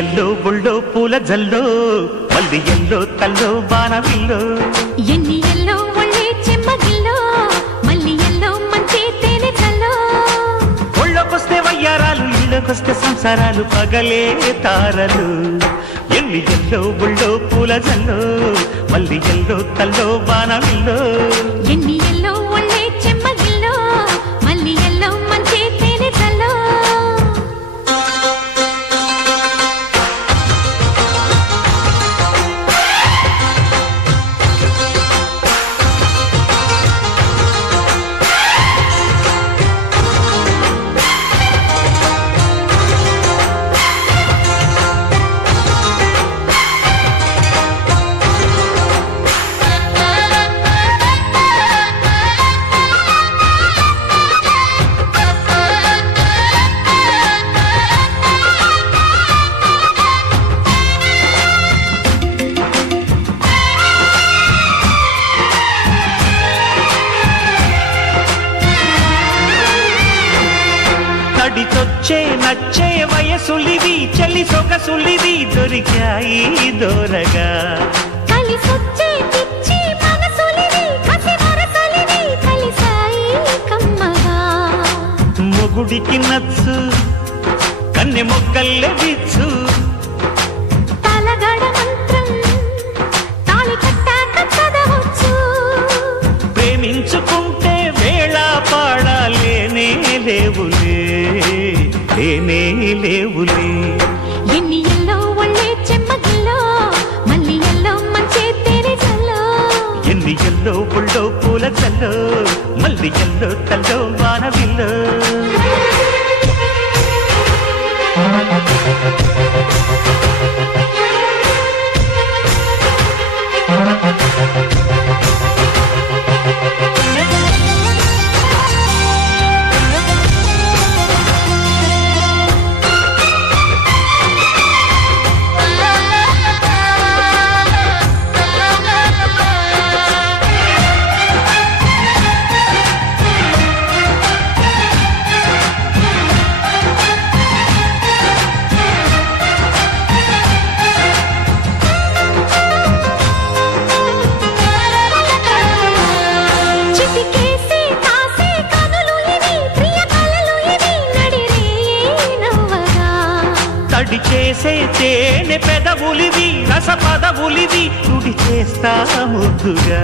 yellow బుల్లో పూల జల్లో మల్లి yellow తల్లో బాణవిల్లో ఎన్ని ఎల్లో ఒళ్ళే చెమ్మగిల్లో మల్లి ఎల్లో మంచి తేనె జల్లో ఒళ్ళొకొస్తే వయ్యారాలు ఇళ్ళకొస్తే సంసారాలు పగలే తారలు ఎన్ని ఎల్లో బుల్లో పూల జల్లో మల్లి ఎల్లో తల్లో బాణవిల్లో ఎన్ని ఎల్లో ఒళ్ళే చెమ్మగిల్లో మల్లి ఎల్లో మంచి తేనె జల్లో తడిచొచ్చే నచ్చే వయసులివి చలి సొగసులివి దొరికాయి దోరగా కలిసొచ్చే పిచ్చి మనసులివి కసి వరసలివి కలిసాయి కమ్మగా మొగుడికి నచ్చు కన్నె మొగ్గల్లె విచ్చు తలగడ మంత్రం తాళి కట్టాక చదవచ్చు ప్రేమించుకుంటే వేళ పాడాలేనే లేవులే లేనే లేవులే ఎన్ని ఎల్లో ఒళ్ళే చెమ్మగిల్లో మల్లి ఎల్లో మంచి తేనె జల్లో ఎన్ని ఎల్లో బుల్లో పూల జల్లో మల్లి ఎల్లో తల్లో వానవిల్లో చిటికేసి కాసే కనులు ఇవి ప్రియ కలలు ఇవి నడిరే నవ్వగా తడి చేసే తేనె పెదవులివి రస పదవులివి తుడి చేస్తా ముద్దుగా